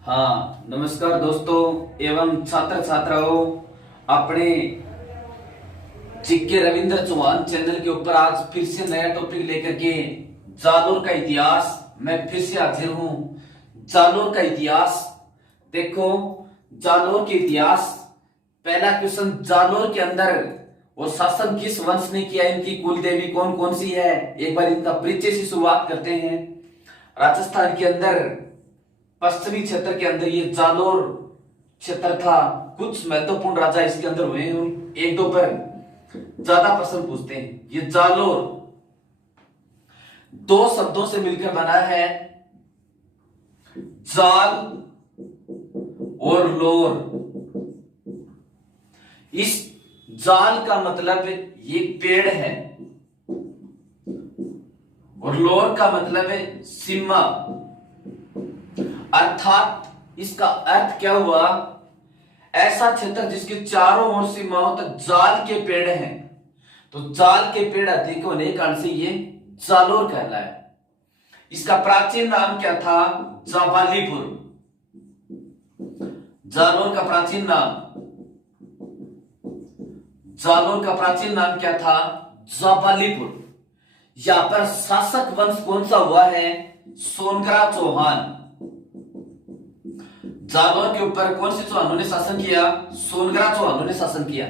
हाँ, नमस्कार दोस्तों एवं छात्र छात्राओं। अपने जीके रविंद्र चौहान चैनल के ऊपर आज फिर से नया टॉपिक लेकर के जालोर का इतिहास मैं फिर से हाजिर हूँ। जालोर का इतिहास देखो, जालोर के इतिहास। पहला क्वेश्चन, जालोर के अंदर वो शासन किस वंश ने किया, इनकी कुल देवी कौन कौन सी है, एक बार इनका परिचय से शुरुआत करते हैं। राजस्थान के अंदर पश्चिमी क्षेत्र के अंदर ये जालोर क्षेत्र था। कुछ महत्वपूर्ण राजा इसके अंदर हुए हैं, एक दो पर ज्यादा प्रश्न पूछते हैं। ये जालोर दो शब्दों से मिलकर बना है, जाल और लोर। इस जाल का मतलब ये पेड़ है और लोर का मतलब है सीमा। अर्थात इसका अर्थ क्या हुआ, ऐसा क्षेत्र जिसके चारों ओर सीमाओं तक जाल के पेड़ हैं। तो जाल के पेड़ अधिक होने के कारण से ये जालोर कहलाया। इसका प्राचीन नाम क्या था, जाबालीपुर। जालोर का प्राचीन नाम, जालोर का प्राचीन नाम क्या था, जाबालीपुर। यहां पर शासक वंश कौन सा हुआ है, सोनग्रा चौहान। जालोर के ऊपर कौन से चौहानों ने शासन किया, सोनग्रा चौहानों ने शासन किया।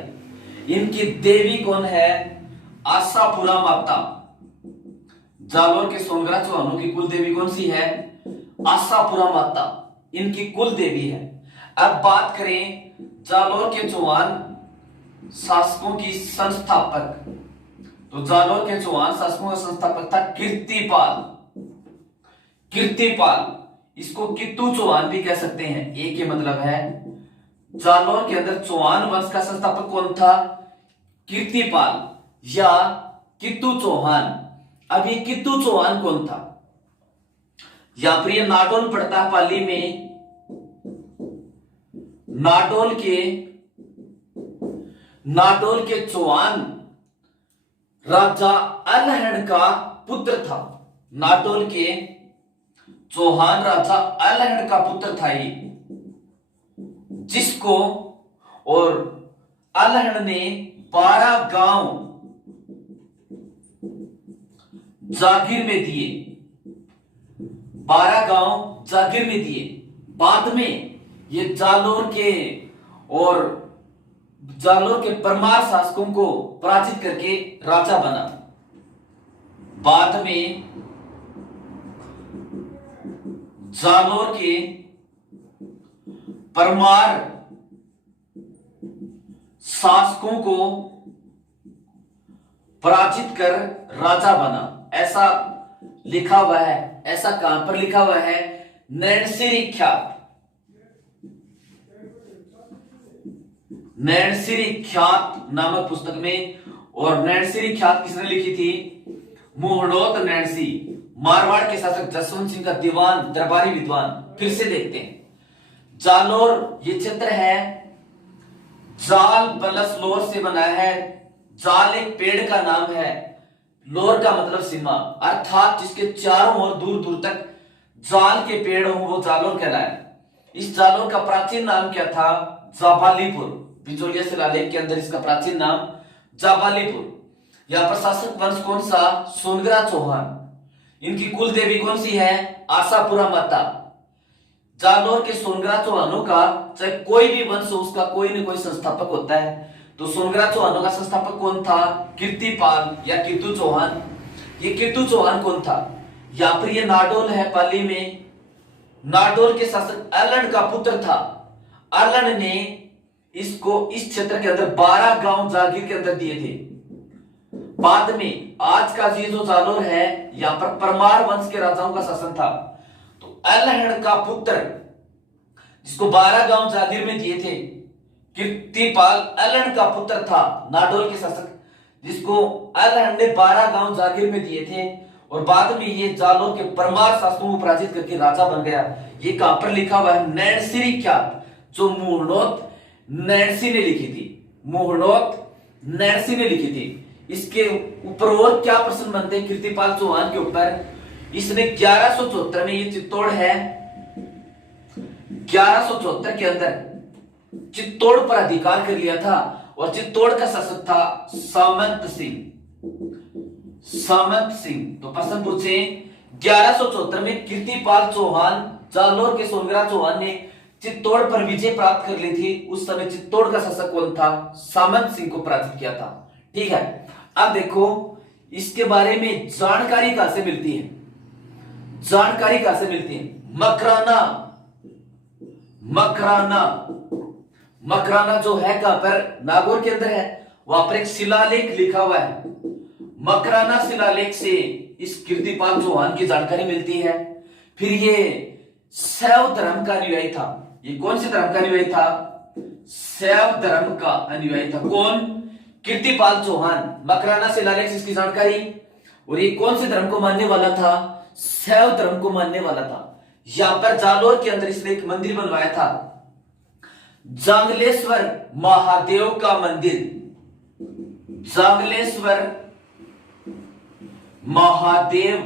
इनकी देवी कौन है, आशापुरा माता। जालोर के सोनग्रा चौहानों की कुल देवी कौन सी है, आशापुरा माता इनकी कुल देवी है। अब बात करें जालोर के चौहान शासकों की संस्थापक, तो जालोर के चौहान शासकों का संस्थापक था कीर्तिपाल। कीर्तिपाल, इसको कित्तू चौहान भी कह सकते हैं। एक ही मतलब है। जालोर के अंदर चौहान वंश का संस्थापक कौन था, कीर्तिपाल या कित्तू चौहान। अब ये कित्तू चौहान कौन था, यहां पर ये नाडोल पड़ता है पाली में। नाडोल के चौहान राजा अलहड़ का पुत्र था। नाडोल के चौहान राजा अलहड़ का पुत्र था ये, जिसको और अलहड़ ने 12 गांव जागीर में दिए। 12 गांव जागीर में दिए। बाद में ये जालोर के परमार शासकों को पराजित करके राजा बना। बाद में जालोर के परमार शासकों को पराजित कर राजा बना, ऐसा लिखा हुआ है। ऐसा कहां पर लिखा हुआ है, नैनसिरी ख्यात नामक पुस्तक में। और नैनसिरी ख्यात किसने लिखी थी, मोहनोत नैनसी, मारवाड़ के शासक जसवंत सिंह का दीवान, दरबारी विद्वान। फिर से देखते हैं, जालोर ये क्षेत्र है, जाल बलस लोर से बना है। जाल एक पेड़ का नाम है, लोर का मतलब सीमा, अर्थात जिसके चारों ओर दूर दूर तक जाल के पेड़ हो वो जालोर कहलाए। इस जालोर का प्राचीन नाम क्या था, जाबालीपुर। बिचौलिया शिलालेख के अंदर इसका प्राचीन नाम जाबालीपुर। यहां पर शासक वंश कौन सा, सोनग्रा चौहान। इनकी कुल देवी कौन सी है, आशापुरा माता। जालोर के सोनग्रा चौहानों का चाहे कोई भी वंश हो, उसका कोई न कोई संस्थापक होता है। तो सोनग्रा चौहानों का संस्थापक कौन था, कीर्तिपाल या कित्तू चौहान। ये कित्तू चौहान कौन था, यहां पर ये नाडोल है पाली में। नाडोल के शासक अलहड़ का पुत्र था। अलहड़ ने इसको इस क्षेत्र के अंदर 12 गांव जागीर के अंदर दिए थे। बाद में आज का ये जो जालोर है, यहां पर परमार वंश के राजाओं का शासन था। तो अलहड़ का पुत्र जिसको 12 गांव जागीर में दिए थे, कीर्तिपाल अलहड़ का पुत्र था। नाडोल के शासक जिसको अलहड़ ने 12 गांव जागीर में दिए थे, और बाद में ये जालोर के परमार शासकों को पराजित करके राजा बन गया। ये कहां पर लिखा हुआ है, नैनसिरी ख्यात, जो मोहनोत नैनसी ने लिखी थी। मोहनोत नैनसी ने लिखी थी। इसके ऊपर और क्या प्रश्न बनते हैं कीर्तिपाल चौहान के ऊपर, इसने 1174 में ये चित्तौड़ है 1174 के अंदर चित्तौड़ पर अधिकार कर लिया था और चित्तौड़ का शासक था सामंत सिंह। सामंत सिंह। तो प्रश्न पूछे 1174 में कीर्तिपाल चौहान जालोर के सोनग्राह चौहान ने चित्तौड़ पर विजय प्राप्त कर ली थी। उस समय चित्तौड़ का शासक कौन था? सामंत सिंह को पराजित किया था। ठीक है, अब देखो इसके बारे में जानकारी कहां से मिलती है? जानकारी कहां से मिलती है? मकराना। मकराना, मकराना जो है कहां पर? नागौर के अंदर है। वहां पर एक शिलालेख लिखा हुआ है। मकराना शिलालेख से इस कीर्तिपाल चौहान की जानकारी मिलती है। फिर ये शैव धर्म का अनुयायी था। ये कौन से धर्म का अनुयायी था? शैव धर्म का अनुयायी था। कौन? कीर्तिपाल चौहान। मकराना शिलालेख से इसकी जानकारी। और ये कौन से धर्म को मानने वाला था? शैव धर्म को मानने वाला था। यहां पर जालोर के अंदर इसने एक मंदिर बनवाया था, जांगलेश्वर महादेव का मंदिर। जांगलेश्वर महादेव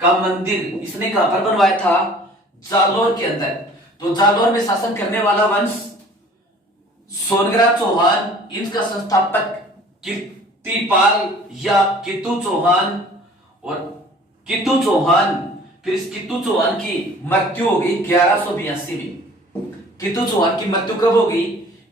का मंदिर इसने कहां पर बनवाया था? जालोर के अंदर। तो जालोर में शासन करने वाला वंश सोनग्राह चौहान, इनका संस्थापक कीर्तिपाल या कित्तू चौहान और कित्तू चौहान। फिर इस कित्तू चौहान की मृत्यु हो गई 1182 में। कित्तू चौहान की मृत्यु कब हो गई?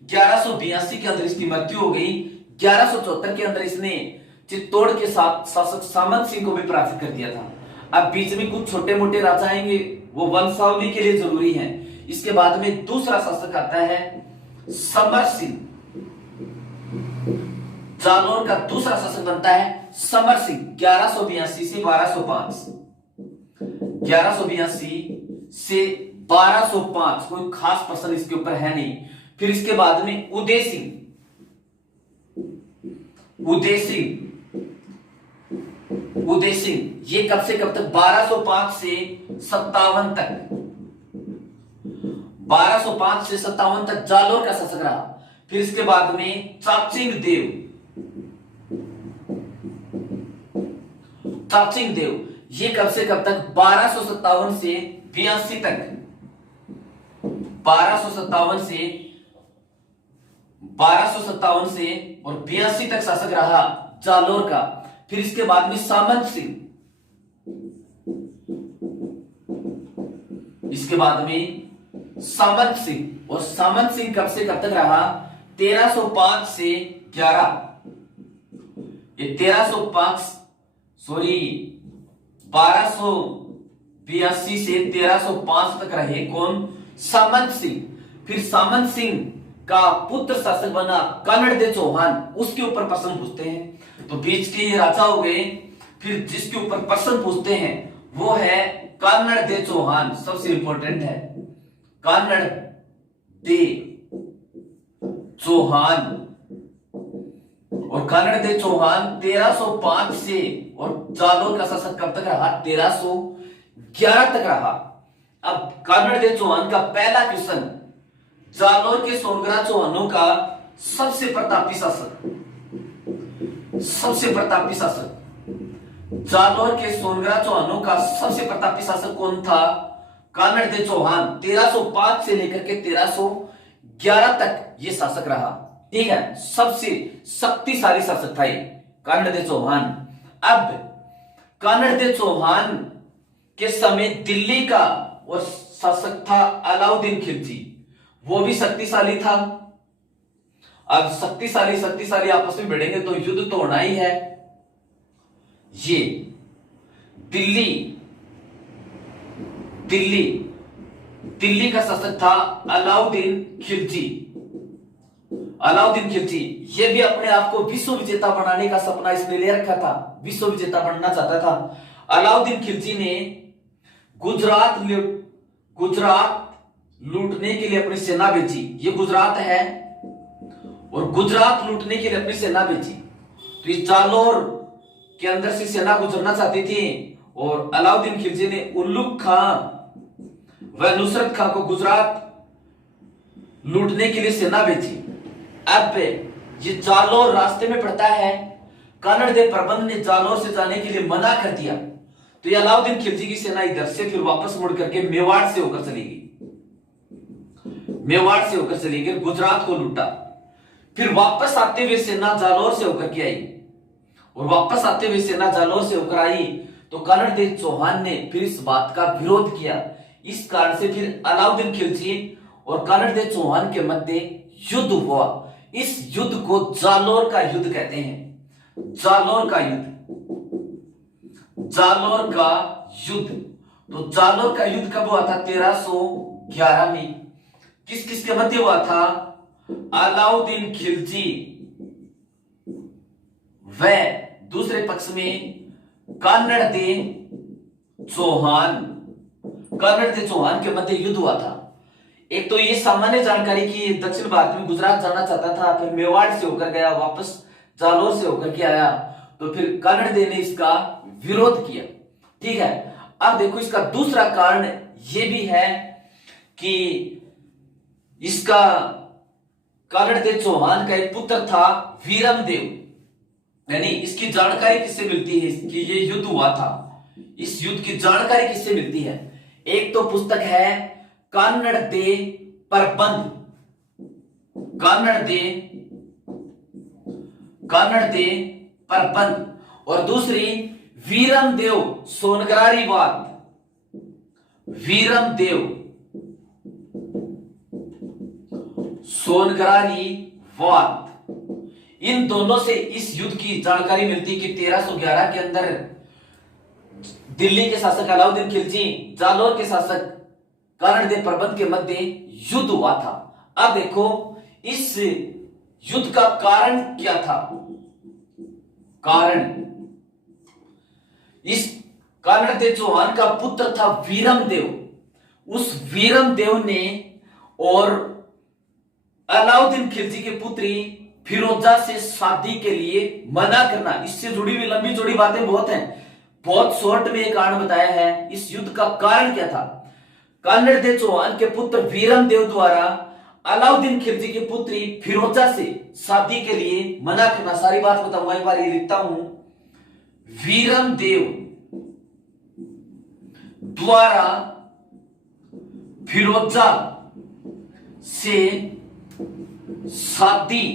1182 के अंदर इसकी मृत्यु हो गई। 1174 के अंदर इसने चित्तौड़ के साथ शासक सामंत सिंह को भी पराजित कर दिया था। अब बीच में कुछ छोटे मोटे राजा आएंगे, वो वंशावली के लिए जरूरी हैं। इसके बाद में दूसरा शासक आता है समर सिंह। जालोर का दूसरा शासक बनता है समर सिंह 1182 से 1205। 1182 से 1205 कोई खास प्रश्न इसके ऊपर है नहीं। फिर इसके बाद में उदय सिंह। उदय सिंह उदय सिंह ये कब से कब तक? 1205 से 57 तक। 1205 से 57 तक जालोर का शासक रहा। फिर इसके बाद में चाचिंग देव। चाचिंग देव ये कब से कब तक? 1257 से 82 तक। 1257 से और 82 तक शासक रहा जालोर का। फिर इसके बाद में सामंत सिंह। इसके बाद में सामंत सिंह, और सामंत सिंह कब से कब तक रहा? 1305 से 11। ये 1282 से 1305 तक रहे कौन? सामंत सिंह। फिर सामंत सिंह का पुत्र शासक बना कानड़दे चौहान। उसके ऊपर प्रश्न पूछते हैं। तो बीच के ये राजा हो गए। फिर जिसके ऊपर प्रश्न पूछते हैं वो है कानड़दे चौहान। सबसे इंपॉर्टेंट है कानड़दे चौहान। और कानड़दे चौहान 1305 से, और जालोर का शासक कब तक रहा? 1311 तक रहा। अब कानड़दे चौहान का पहला क्वेश्चन, जालोर के सोनग्राह चौहानों का सबसे प्रतापी शासक। सबसे प्रतापी शासक जालोर के सोनग्राह चौहानों का सबसे प्रतापी शासक कौन था? कानड़दे चौहान। 1305 से लेकर के 1311 तक ये शासक रहा। ठीक है, सबसे शक्तिशाली शासक था ये कानड़दे चौहान। अब कानड़दे चौहान के समय दिल्ली का और शासक था अलाउद्दीन खिलजी। वो भी शक्तिशाली था। अब शक्तिशाली आपस में भिड़ेंगे तो युद्ध तो होना ही है। ये दिल्ली का शासक था अलाउद्दीन खिलजी। अलाउद्दीन खिलजी ये भी अपने आप को विश्व विजेता बनाने का सपना इसने ले रखा था। विश्व विजेता बनना चाहता था। अलाउद्दीन खिलजी ने गुजरात लूटने के लिए अपनी सेना भेजी। ये गुजरात है, और गुजरात लूटने के लिए अपनी सेना भेजी। तो इस जालोर के अंदर से सेना गुजरना चाहती थी, और अलाउद्दीन खिलजी ने उल्लुक खां व नुसरत खां को गुजरात लूटने के लिए सेना भेजी। अब ये जालोर रास्ते में पड़ता है। कानड़दे प्रबंध ने जालोर से जाने के लिए मना कर दिया। तो ये अलाउद्दीन खिलजी की सेना इधर से फिर वापस मुड़ करके मेवाड़ से होकर चलेगी, मेवाड़ से होकर चलेगी, गुजरात को लूटा। फिर वापस आते हुए सेना जालौर से होकर के आई, और वापस आते हुए सेना जालौर से होकर आई तो कर्णदेव चौहान ने फिर इस बात का विरोध किया। इस कारण से फिर अलाउद्दीन खिलजी और कर्णदेव चौहान के मध्य युद्ध हुआ। इस युद्ध को जालौर का युद्ध कहते हैं, जालौर का युद्ध, जालौर का युद्ध। तो जालौर का युद्ध कब हुआ था? 1311 में। किस किस के मध्य हुआ था? अलाउद्दीन खिलजी व दूसरे पक्ष में कर्णदेव चौहान, कर्णदेव चौहान के मध्य युद्ध हुआ था। एक तो ये सामान्य जानकारी की दक्षिण भारत में गुजरात जाना चाहता था, फिर मेवाड़ से होकर गया, वापस जालौर से होकर के आया, तो फिर कर्णदेव ने इसका विरोध किया। ठीक है, अब देखो इसका दूसरा कारण यह भी है कि इसका कर्णदेव चौहान का एक पुत्र था वीरमदेव, यानी इसकी जानकारी किससे मिलती है कि ये युद्ध हुआ था? इस युद्ध की जानकारी किससे मिलती है? एक तो पुस्तक है कन्नड़देव प्रबंध, कन्नड़देव प्रबंध, और दूसरी वीरमदेव सोनग्रारी वाद, वीरमदेव सोनग्रारी वाद। इन दोनों से इस युद्ध की जानकारी मिलती कि 1311 के अंदर दिल्ली के शासक अलाउद्दीन खिलजी, जालौर के शासक कर्णदेव प्रबंध के मध्य युद्ध हुआ था। अब देखो इस युद्ध का कारण क्या था? कारण, इस कर्णदेव चौहान का पुत्र था वीरमदेव, उस वीरमदेव ने और अलाउद्दीन खिलजी की पुत्री फिरोजा से शादी के लिए मना करना। इससे जुड़ी हुई लंबी चौड़ी बातें बहुत हैं, बहुत शॉर्ट में एक कारण बताया है। इस युद्ध का कारण क्या था? कर्णदेव चौहान के पुत्र वीरमदेव द्वारा अलाउद्दीन खिलजी की पुत्री फिरोजा से शादी के लिए मना करना। सारी बात बताऊंगा, एक बार ये लिखता हूं। वीरमदेव द्वारा फिरोजा से शादी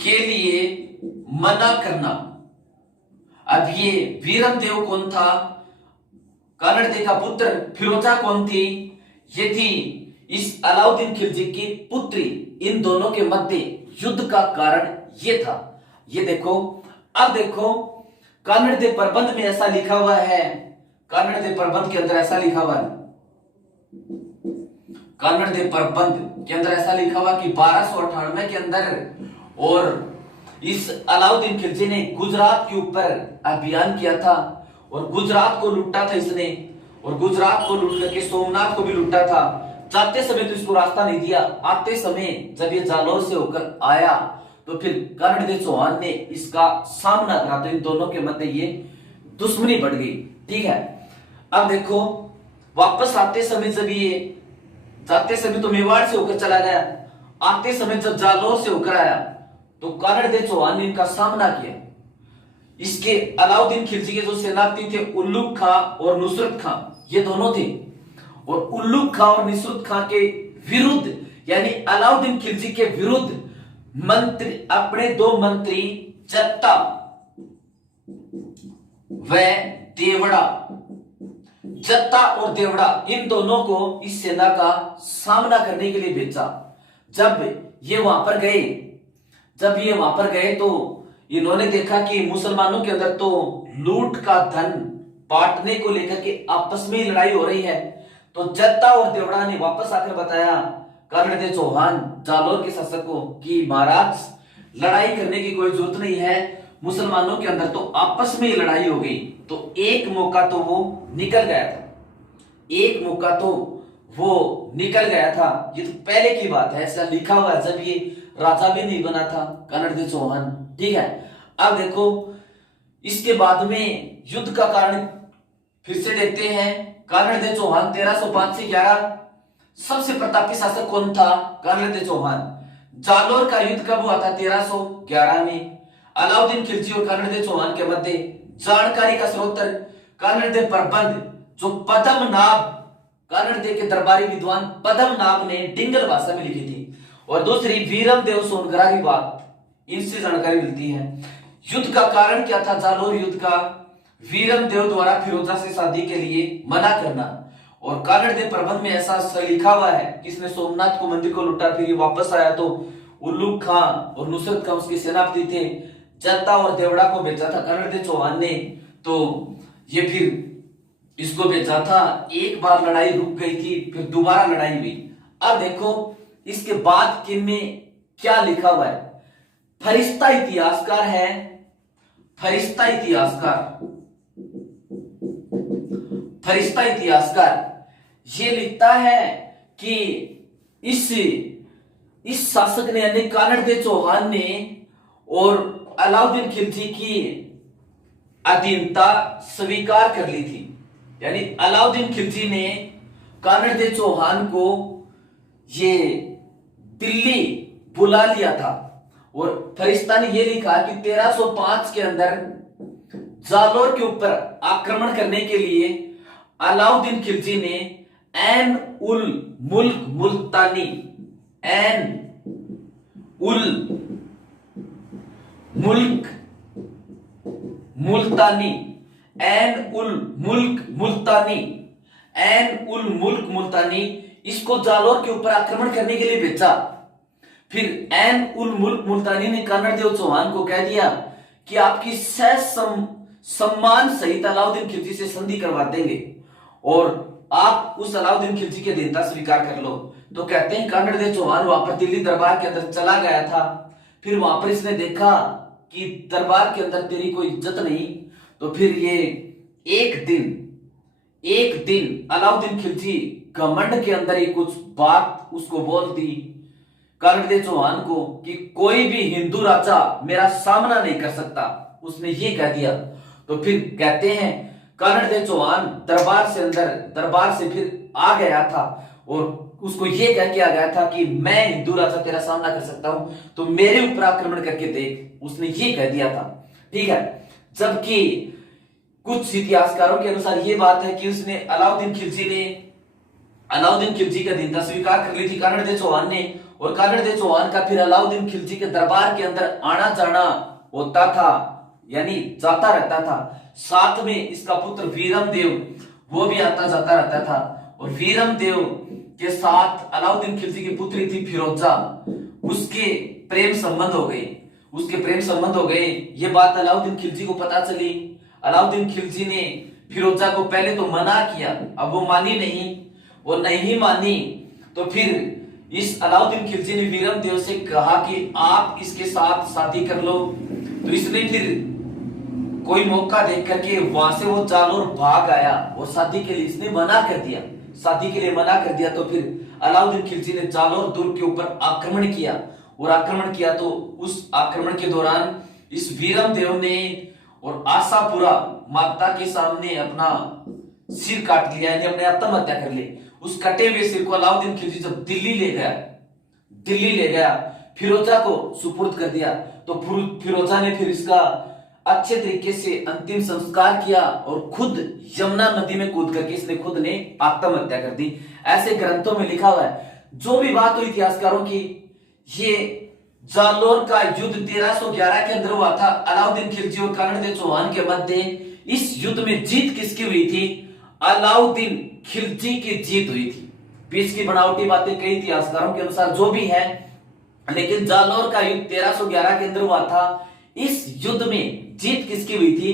के लिए मना करना। अब ये वीरमदेव कौन था? कर्णदेव का पुत्र। फिरोजा कौन थी? ये थी इस अलाउद्दीन खिलजी की पुत्री। इन दोनों के मध्य युद्ध का कारण ये था। ये देखो, अब देखो कर्णदेव प्रबंध में ऐसा लिखा हुआ है, कर्णदेव प्रबंध के अंदर ऐसा लिखा हुआ है, कर्णदेव प्रबंध के अंदर ऐसा लिखा हुआ कि 1298 के अंदर और इस अलाउद्दीन खिलजी ने गुजरात के ऊपर अभियान किया था और गुजरात को लूटा था इसने, और गुजरात को लूट करके सोमनाथ को भी लूटा था। जाते समय तो इसको रास्ता नहीं दिया, आते समय जब ये जालौर से होकर आया तो फिर कर्णदेव चौहान ने इसका सामना करा, तो इन दोनों के मध्य ये दुश्मनी बढ़ गई। ठीक है, अब देखो वापस आते समय जब ये जाते समय तो मेवाड़ से होकर चला गया, आते समय जब जालौर से होकर आया तो कर्णदेव चौहान ने इनका सामना किया। इसके अलाउद्दीन खिलजी के जो सेनापति थे उल्लुक खां और नुसरत खां, ये दोनों थे, और उल्लुक खां और नुसरत खां के विरुद्ध यानी अलाउद्दीन खिलजी के विरुद्ध मंत्री, अपने दो मंत्री जत्ता व देवड़ा, जत्ता और देवड़ा, इन दोनों को इस सेना का सामना करने के लिए भेजा। जब ये वहां पर गए तो इन्होंने देखा कि मुसलमानों के अंदर तो लूट का धन बांटने को लेकर के आपस में ही लड़ाई हो रही है। तो जत्ता और देवड़ा ने वापस आकर बताया कर्णदेव चौहान जालौर के शासक को कि महाराज लड़ाई करने की कोई जरूरत नहीं है, मुसलमानों के अंदर तो आपस में ही लड़ाई हो गई। तो एक मौका तो वो निकल गया था, एक मौका तो वो निकल गया था। ये तो पहले की बात है, ऐसा लिखा हुआ है जब ये राजा भी नहीं बना था कर्णदेव चौहान। ठीक है, अब देखो इसके बाद में युद्ध का कारण फिर से देखते हैं। कर्णदेव चौहान 1305 से 11 सबसे प्रतापी शासक कौन था? कर्णदेव चौहान। जालौर का युद्ध कब हुआ था? 1311 में। अलाउद्दीन खिलजी और कर्णदेव चौहान के मध्य जानकारी का स्रोत कानड़देव प्रबंध जो पद्मनाभ कानड़देव के दरबारी विद्वान पद्मनाभ ने डिंगल भाषा में लिखी थी। और दूसरी वीरम देव सोनग्रा की बात, इनसे जानकारी मिलती है। युद्ध का कारण क्या था? जालोर युद्ध का वीरम देव द्वारा फिरोजा से शादी के लिए मना करना। और कानड़देव प्रबंध में ऐसा लिखा हुआ है कि इसने सोमनाथ को मंदिर को लुटा, फिर ये वापस आया तो उल्लूक खान और नुसरत खान उसके सेनापति थे, जत्ता और देवड़ा को बेचा था कानड़देव चौहान ने, तो ये फिर इसको बेचा था। एक बार लड़ाई रुक गई थी, फिर दोबारा लड़ाई हुई। अब देखो इसके बाद में क्या लिखा हुआ है। फरिश्ता इतिहासकार है, फरिश्ता इतिहासकार ये लिखता है कि इस शासक ने यानी कानड़देव चौहान ने और अलाउद्दीन खिलजी की अधीनता स्वीकार कर ली थी। यानी अलाउद्दीन खिलजी ने कानड़देव चौहान को ये दिल्ली बुला लिया था। और फरिश्ता ने यह लिखा कि 1305 के अंदर जालोर के ऊपर आक्रमण करने के लिए अलाउद्दीन खिलजी ने ऐन उल मुल्क मुल्तानी इसको जालोर के ऊपर आक्रमण करने के लिए भेजा। फिर ऐन उल मुल्क मुल्तानी ने कानड़देव चौहान को कह दिया कि आपकी सम्मान सहित अलाउद्दीन खिलजी से संधि करवा देंगे और आप उस अलाउद्दीन खिलजी की अधीनता स्वीकार कर लो। तो कहते हैं कानड़देव चौहान वहां पर दिल्ली दरबार के अंदर चला गया था। फिर वहां पर इसने देखा कि दरबार के अंदर तेरी कोई इज्जत नहीं, तो फिर ये एक दिन अलाउद्दीन खिलजी घमंड के अंदर ही कुछ बात उसको बोल दी कानड़देव चौहान को कि कोई भी हिंदू राजा मेरा सामना नहीं कर सकता, उसने ये कह दिया। तो फिर कहते हैं कानड़देव चौहान दरबार से फिर आ गया था और उसको ये कह के आ गया था कि मैं हिंदू राजा तेरा सामना कर सकता हूं, तो मेरे ऊपर आक्रमण करके देख, उसने ये कह दिया था। ठीक है, जबकि कुछ इतिहासकारों के अनुसार ये बात है कि उसने अलाउद्दीन खिलजी का अधीनता स्वीकार कर ली थी कानड़देव चौहान ने। और कानड़देव चौहान का फिर अलाउद्दीन खिलजी के दरबार के अंदर आना जाना होता था, यानी जाता रहता था। साथ में इसका पुत्र वीरम देव वो भी आता जाता रहता था। और वीरम देव के साथ अलाउद्दीन खिलजी की पुत्री थी फिरोजा, उसके प्रेम संबंध हो गए। ये बात अलाउद्दीन खिलजी को पता चली। अलाउद्दीन खिलजी ने फिरोजा को पहले तो मना किया, अब वो नहीं मानी तो फिर इस अलाउद्दीन खिलजी ने वीरम देव से कहा कि आप इसके साथ शादी कर लो। तो इसने फिर कोई मौका देख करके वहां से वो जालोर भाग आया और शादी के लिए इसने मना कर दिया। तो फिर अलाउद्दीन खिलजी ने जालोर दुर्ग के ऊपर आक्रमण किया तो उस आक्रमण के दौरान इस वीरम देव ने और आशापुरा माता के सामने अपना सिर काट लिया, यानी अपने आत्महत्या कर ली। उस कटे हुए सिर को अलाउद्दीन खिलजी जब दिल्ली ले गया फिरोजा को सुपुर्द कर दिया। तो फिरोजा ने फिर इसका अच्छे तरीके से अंतिम संस्कार किया और खुद यमुना नदी में कूद करके इसने खुद ने आत्महत्या कर दी। ऐसे ग्रंथों में लिखा हुआ है। जो भी बात हुई इतिहासकारों की, ये जालोर का युद्ध 1311 के अंदर हुआ था अलाउद्दीन खिलजी और कानड़देव चौहान के मध्य। इस युद्ध में जीत किसकी हुई थी? अलाउद्दीन खिलजी की जीत हुई थी। बीच की बनावटी बातें कई इतिहासकारों के अनुसार जो भी है, लेकिन जालोर का युद्ध 1311 के अंदर हुआ था। इस युद्ध में जीत किसकी हुई थी?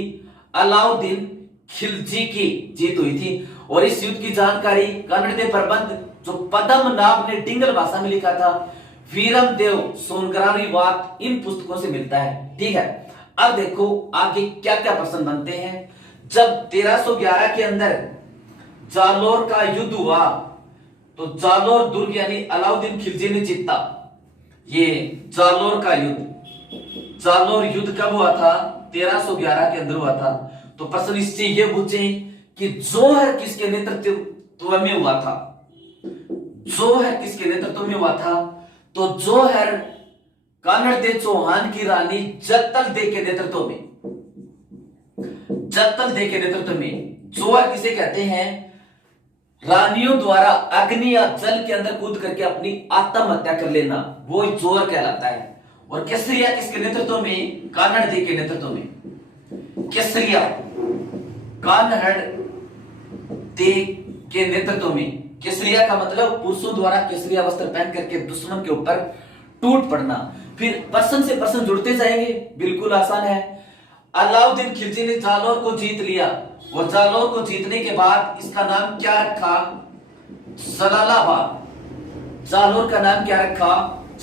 अलाउद्दीन खिलजी की जीत हुई थी। और इस युद्ध की जानकारी कानड़देव प्रबंध जो पद्मनाभ ने डिंगल भाषा में लिखा था, वीरम देव सोनग्रारी बात इन पुस्तकों से मिलता है। ठीक है, अब देखो आगे क्या क्या प्रश्न बनते हैं। जब 1311 के अंदर जालोर का युद्ध हुआ तो जालोर दुर्ग यानी अलाउद्दीन खिलजी ने जीता। ये जालोर युद्ध कब हुआ था? 1311 के अंदर हुआ था। तो प्रश्न इससे ये पूछे कि जोहर किसके नेतृत्व में हुआ था? तो जोहर कानड़देव चौहान की रानी जत्तल दे के नेतृत्व में। जत्तल दे के नेतृत्व में, जोर किसे कहते हैं, रानियों द्वारा अग्नि या जल के अंदर कूद करके अपनी आत्महत्या कर लेना, वो जोर कहलाता है। और केसरिया किसके नेतृत्व में, कानड़ दे के नेतृत्व में, केसरिया कानड़ दे के नेतृत्व में। केसरिया का मतलब पुरुषों द्वारा केसरिया वस्त्र पहन करके दुश्मन के ऊपर टूट पड़ना। फिर प्रश्न से प्रश्न जुड़ते जाएंगे, बिल्कुल आसान है। अलाउद्दीन खिलजी ने जालौर को जीत लिया, और जालौर को जीतने के बाद इसका नाम क्या रखा, जलालाबाद। जालौर का नाम क्या रखा,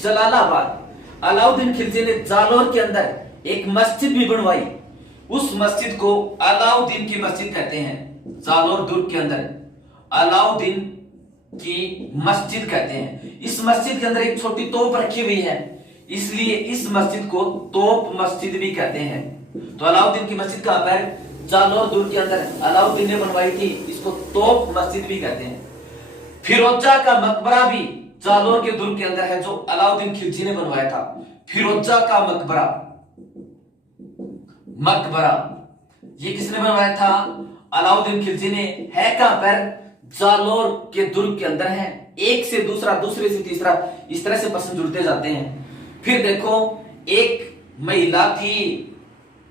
जलालाबाद। अलाउद्दीन खिलजी ने जालौर के अंदर एक मस्जिद भी बनवाई, उस मस्जिद को अलाउद्दीन की मस्जिद कहते हैं। जालौर दुर्ग के अंदर अलाउद्दीन की मस्जिद कहते हैं। इस मस्जिद के अंदर एक छोटी तोप रखी हुई है, इसलिए इस मस्जिद को तोप मस्जिद भी कहते हैं। तो अलाउद्दीन की मस्जिद कहां पर, जालौर दुर्ग के अंदर अलाउद्दीन ने बनवाई थी, इसको तोप मस्जिद भी कहते हैं। फिरोजा का मकबरा भी जालौर के दुर्ग के अंदर है, जो अलाउद्दीन खिलजी ने बनवाया था। फिरोजा का मकबरा, ये किसने बनवाया था, अलाउद्दीन खिलजी ने। है कहां पर, जालौर के दुर्ग के अंदर है। एक से दूसरा, दूसरे से तीसरा, इस तरह से प्रश्न जुड़ते जाते हैं। फिर देखो, एक महिला थी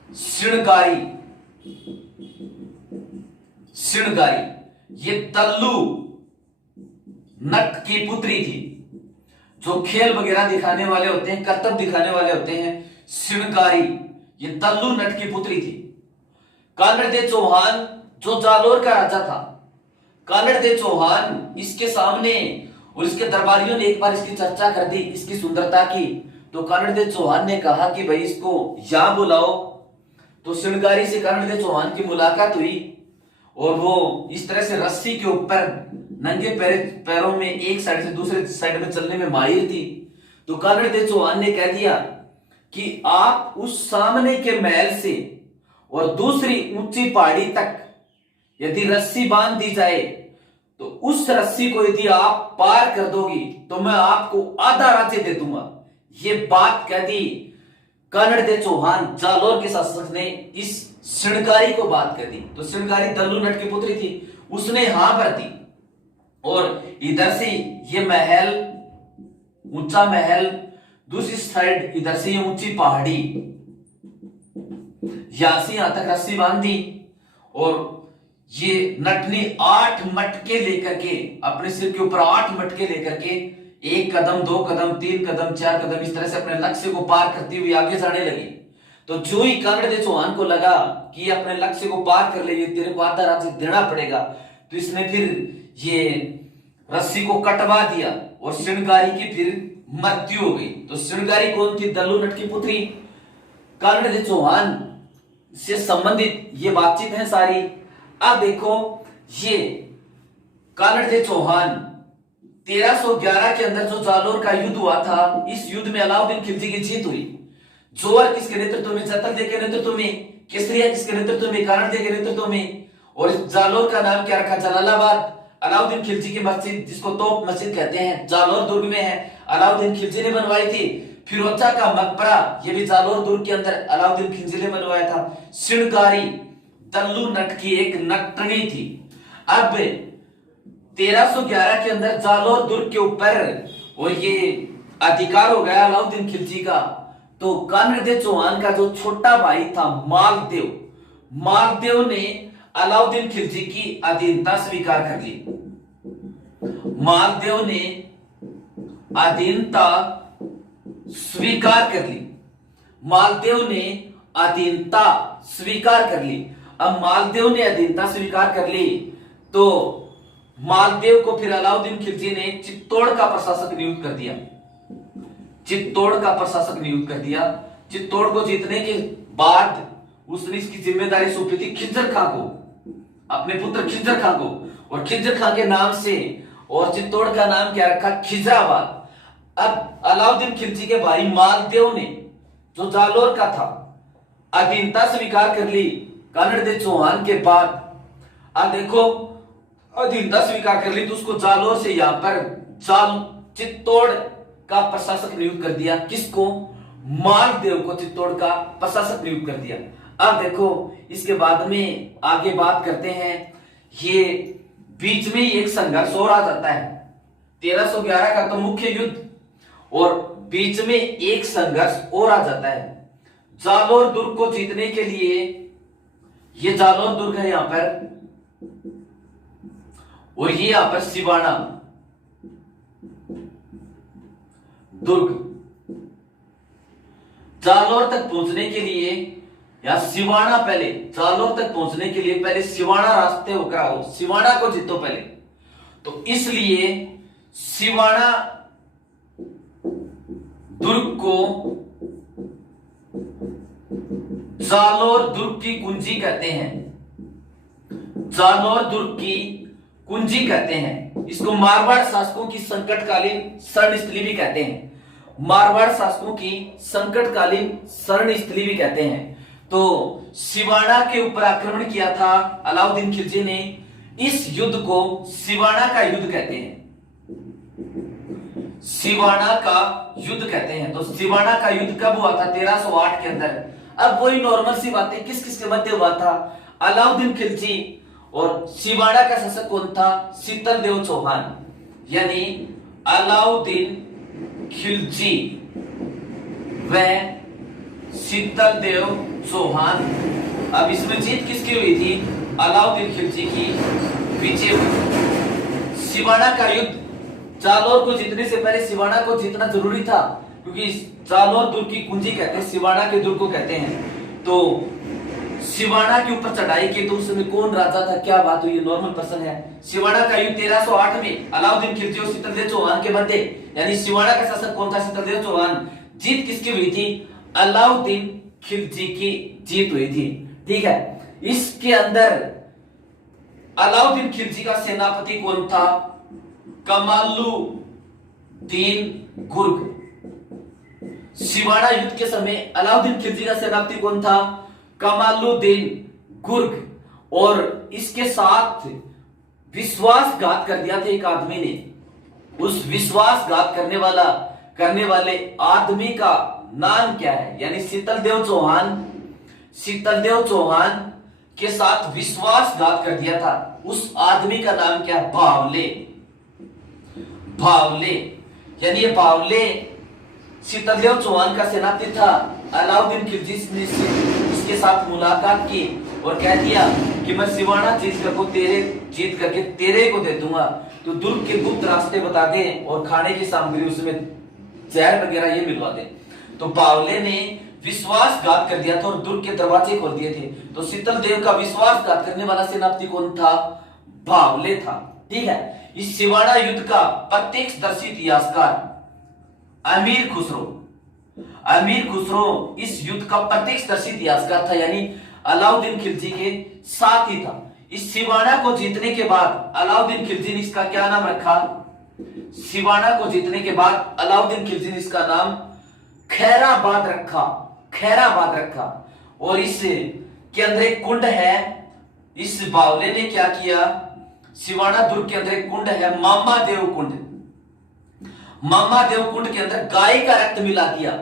श्रृंगारी, ये तल्लू नट की पुत्री थी। जो खेल वगैरह दिखाने वाले होते हैं, करतब दिखाने वाले होते हैं, श्रृंगारी, ये तल्लू नट की पुत्री थी। कानड़ दे चौहान जो जालौर का राजा था, कानड़ दे चौहान, इसके सामने और इसके दरबारियों ने एक बार इसकी चर्चा कर दी, इसकी सुंदरता की। तो कानड़ दे चौहान ने कहा कि भाई इसको यहां बुलाओ। तो श्रृंगारी से कानड़ दे चौहान की मुलाकात हुई, और वो इस तरह से रस्सी के ऊपर नंगे पैरों में एक साइड से दूसरे साइड में चलने में माहिर थी। तो कानड़ दे चौहान ने कह दिया कि आप उस सामने के महल से और दूसरी ऊंची पहाड़ी तक यदि रस्सी बांध दी जाए, तो उस रस्सी को यदि आप पार कर दोगी तो मैं आपको आधा राज्य दे दूंगा। ये बात कह दी कानड़ दे चौहान, जालौर के शासक ने इस श्रृंगारी को बात कर दी। तो श्रृंगारी तल्लू नट की पुत्री थी, उसने हां भर दी। और इधर से ये महल, ऊंचा महल, दूसरी साइड इधर से ये ऊंची पहाड़ी, यहां से यहां तक रस्सी बांध दी। और ये नट ने 8 मटके लेकर के, अपने सिर के ऊपर 8 मटके लेकर के 1 कदम, 2 कदम, 3 कदम, 4 कदम, इस तरह से अपने लक्ष्य को पार करती हुई आगे जाने लगी। तो जो ही कानड़ दे चौहान को लगा कि अपने लक्ष्य को पार कर ले, तेरे को आधा राज्य देना पड़ेगा, तो इसने फिर ये रस्सी को कटवा दिया और श्रृंगारी की फिर मृत्यु हो गई। तो श्रृंगारी कौन थी, दल्लू नट की पुत्री। कानड़ दे चौहान से संबंधित ये बातचीत है सारी। अब देखो, ये कानड़ दे चौहान 1311 के अंदर जो जालौर का युद्ध हुआ था, इस युद्ध में अलाउद्दीन खिलजी की जीत हुई। जोर किसके नेतृत्व में, जत्तल दे के नेतृत्व में, केसरिया किसके नेतृत्व में, कानड़ दे के नेतृत्व में। और इस जालौर का नाम क्या रखा, जलालाबाद। अलाउद्दीन खिलजी की मस्जिद, जिसको तोप मस्जिद कहते हैं, जालौर दुर्ग में है, अलाउद्दीन खिलजी ने बनवाई थी। फिरोजा का मकबरा, ये भी जालौर दुर्ग के अंदर अलाउद्दीन खिलजी ने बनवाया था। श्रृंगारी तल्लू नट की एक नटनी थी। अब 1311 के अंदर जालौर दुर्ग के ऊपर और ये अधिकार हो गया अलाउद्दीन खिलजी का। तो कानड़ दे चौहान का जो छोटा भाई था मालदेव, मालदेव ने अलाउद्दीन खिलजी की अधीनता स्वीकार कर ली। मालदेव ने अधीनता स्वीकार कर ली, मालदेव ने अधीनता स्वीकार कर ली। अब मालदेव ने अधीनता स्वीकार कर ली, तो मालदेव को फिर अलाउद्दीन खिलजी ने चित्तौड़ का प्रशासक नियुक्त कर दिया। चित्तौड़ का प्रशासक नियुक्त कर दिया। चित्तौड़ को जीतने के बाद उसने इसकी जिम्मेदारी सौंपी थी खिज्जर खां को, अपने पुत्र खिज्जर खां को। और खिज्जर खां के नाम से और चित्तौड़ का नाम क्या रखा, खिजराबाद। अब अलाउद्दीन खिलजी के भाई मालदेव ने, जो जालौर का था, अधीनता स्वीकार कर ली कानड़ दे चौहान के बाद। अब देखो, अधीनता स्वीकार कर ली तो उसको जालौर से यहां पर चित्तौड़ का प्रशासक नियुक्त कर दिया। किसको, मालदेव को चित्तौड़ का प्रशासक नियुक्त कर दिया। अब देखो इसके बाद में आगे बात करते हैं। ये बीच में ही एक संघर्ष और आ जाता है 1311 का तो मुख्य युद्ध, और बीच में एक संघर्ष और आ जाता है जालोर दुर्ग को जीतने के लिए। ये जालोर दुर्ग है यहां पर, और ये यहां पर सिवाना दुर्ग। जालोर तक पहुंचने के लिए या सिवाना, पहले जालोर तक पहुंचने के लिए पहले सिवाना रास्ते होकर आओ, सिवाना को जीतो पहले। तो इसलिए सिवाना दुर्ग को जालोर दुर्ग की कुंजी कहते हैं, जालोर दुर्ग की कुंजी कहते हैं। इसको मारवाड़ शासकों की संकटकालीन शरण स्थली भी कहते हैं, मारवाड़ शासकों की संकटकालीन शरण स्थली भी कहते हैं। तो सिवाना के ऊपर आक्रमण किया था अलाउद्दीन खिलजी ने, इस युद्ध को सिवाना का युद्ध कहते हैं, सिवाना का युद्ध कहते हैं। तो सिवाना का युद्ध कब हुआ था? 1308 के अंदर। अब वही नॉर्मल सी बातें, किस किस के मध्य हुआ था? अलाउद्दीन खिलजी, और सिवाना का शासक कौन था? शीतल देव चौहान, यानी अलाउद्दीन खिलजी व शीतल देव चौहान। अब इसमें जीत किसकी हुई थी? अलाउद्दीन खिलजी की विजय हुई। सिवाना का युद्ध, जालोर को जीतने से पहले सिवाना को जीतना जरूरी था, क्योंकि जालोर दुर्ग की कुंजी कहते हैं, सिवाना के दुर्ग को कहते हैं। तो सिवाना के ऊपर चढ़ाई की तो उस समय कौन राजा था, क्या बात हुई? नॉर्मल प्रश्न है। सिवाना का युद्ध 1308 में अलाउद्दीन खिलजी और शीतलदेव चौहान के मध्य, यानी सिवाना का शासक कौन था? शीतलदेव चौहान। जीत किसकी हुई थी? अलाउद्दीन खिलजी की जीत हुई थी। ठीक है, इसके अंदर अलाउद्दीन खिलजी का सेनापति कौन था? कमालुद्दीन गुर्ग। सिवाना युद्ध के समय अलाउद्दीन खिलजी का सेनापति कौन था? कमालुद्दीन गुर्ग। और इसके साथ विश्वासघात कर दिया था एक आदमी ने। उस विश्वासघात करने वाले आदमी का नाम क्या है? यानी शीतलदेव चौहान, शीतलदेव चौहान के साथ विश्वासघात कर दिया था। उस आदमी का नाम क्या है? बावले। बावले, यानी ये बावले शीतलदेव चौहान का सेनापति था। अलाउद्दीन खिलजी ने इसके साथ मुलाकात की और कह दिया कि मैं सिवाना जीत करके तेरे को दे दूंगा, तो दुर्ग के गुप्त रास्ते बता दे और खाने की सामग्री उसमें जहर वगैरह ये मिलवा दे। तो बावले ने विश्वासघात कर दिया था और दुर्ग के दरवाजे खोल दिए थे। तो शीतलदेव का विश्वासघात करने वाला सेनापति कौन था? बावले था। ठीक है, इस सिवाना युद्ध का प्रत्यक्षदर्शी इतिहासकार अमीर खुसरो इस युद्ध का प्रत्यक्षदर्शी इतिहासकार था, यानी अलाउद्दीन खिलजी के साथ ही था। इस सिवाना को जीतने के बाद अलाउद्दीन खिलजी ने इसका क्या नाम रखा? सिवाना को जीतने के बाद अलाउद्दीन खिलजी ने इसका नाम खैराबाद रखा, खैराबाद रखा। और इस के अंदर एक कुंड है। इस बावले ने क्या किया? सिवाना दुर्ग के अंदर एक कुंड है, मामा देव कुंड। मामा देव कुंड के अंदर गाय का रक्त मिला दिया,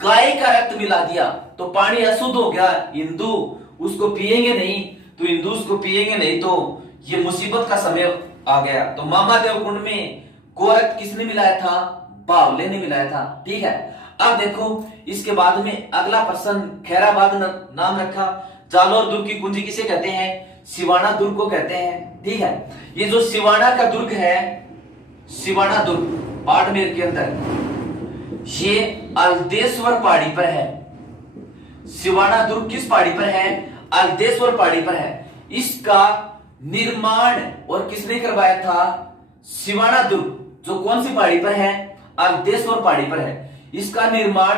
गाय का रक्त मिला दिया तो पानी अशुद्ध हो गया। हिंदू उसको पिएंगे नहीं, तो हिंदू उसको पिएंगे नहीं तो ये मुसीबत का समय आ गया। तो मामा देव कुंड में गो रक्त किसने मिलाया था? बावले ने मिलाया था। ठीक है, अब देखो इसके बाद में अगला प्रश्न, खैराबाद नाम रखा। जालोर दुर्ग की कुंजी किसे कहते हैं? सिवाना दुर्ग को कहते हैं। ठीक है, ये जो सिवाना का दुर्ग है, सिवाना दुर्ग बाड़मेर के अंदर, ये अलदेश्वर पहाड़ी पर है। सिवाना दुर्ग किस पहाड़ी पर है? अलदेश्वर पहाड़ी पर है। इसका निर्माण और किसने करवाया था? सिवाना दुर्ग जो कौन सी पहाड़ी पर है? अलदेश्वर पहाड़ी पर है। इसका निर्माण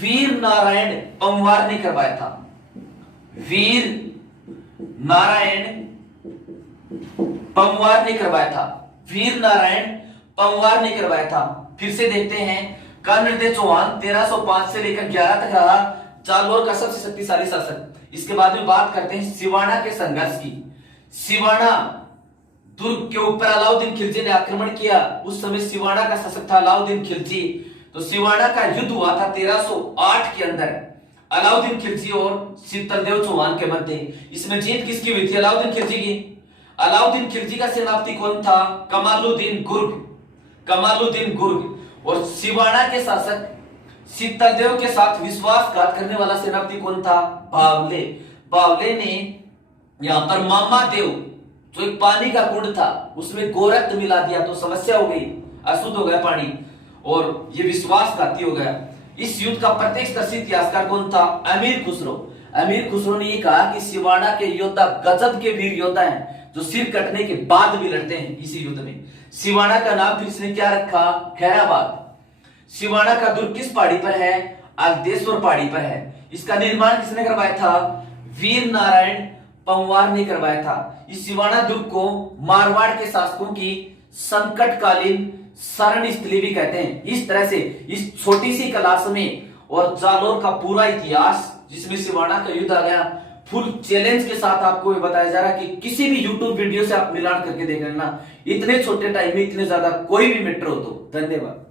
वीर नारायण पंवार ने करवाया था। वीर नारायण पंवार ने करवाया था। वीर नारायण पंवार ने करवाया था। फिर से देखते हैं, कर्णदेव चौहान 1305 से लेकर 11 तक रहा, जालोर का सबसे शक्तिशाली शासक। इसके बाद में बात करते हैं सिवाना के संघर्ष की। सिवाना दुर्ग के ऊपर अलाउद्दीन खिलजी ने आक्रमण किया। उस समय सिवाना का शासक था अलाउद्दीन खिलजी। तो सिवाना का युद्ध हुआ था 1308 के अंदर। अलाउद्दीन खिलजी और शीतलदेव चौहान के मध्य। इसमें जीत किसकी हुई थी? अलाउद्दीन खिलजी की। अलाउद्दीन खिलजी का सेनापति कौन था? कमालुद्दीन गुर्ग। कमालुद्दीन गुर्ग। और सिवाड़ा के शासक शीतलदेव के साथ विश्वासघात करने वाला सेनापति कौन था? बावले। बावले ने यहां पर मामा देव, जो एक पानी का कुंड था, उसमें गोरख मिला दिया तो समस्या हो गई, अशुद्ध हो गया पानी और ये विश्वासघाती हो गया। इस युद्ध का प्रत्यक्षदर्शी इतिहासकार कौन था? अमीर खुसरो। अमीर खुसरो ने ये कहा कि सिवाड़ा के योद्धा गजब के वीर योद्धा हैं, जो सिर कटने के बाद भी लड़ते हैं इसी युद्ध में। सिवाड़ा का नाम फिर इसने क्या रखा? खैराबाद। सिवाड़ा का दुर्ग किस पहाड़ी पर है? आदेश्वर पहाड़ी पर है। इसका निर्माण किसने करवाया था? वीर नारायण पंवार ने करवाया था। इस सिवाड़ा दुर्ग को मारवाड़ के शासकों की संकटकालीन शरण स्थली भी कहते हैं। इस तरह से इस छोटी सी क्लास में और जालोर का पूरा इतिहास, जिसमें सिवाड़ा का युद्ध आ गया, फुल चैलेंज के साथ आपको बताया जा रहा है कि किसी भी YouTube वीडियो से आप मिलान करके देख लेना। इतने छोटे टाइम में इतने ज्यादा कोई भी मैटर हो तो। धन्यवाद।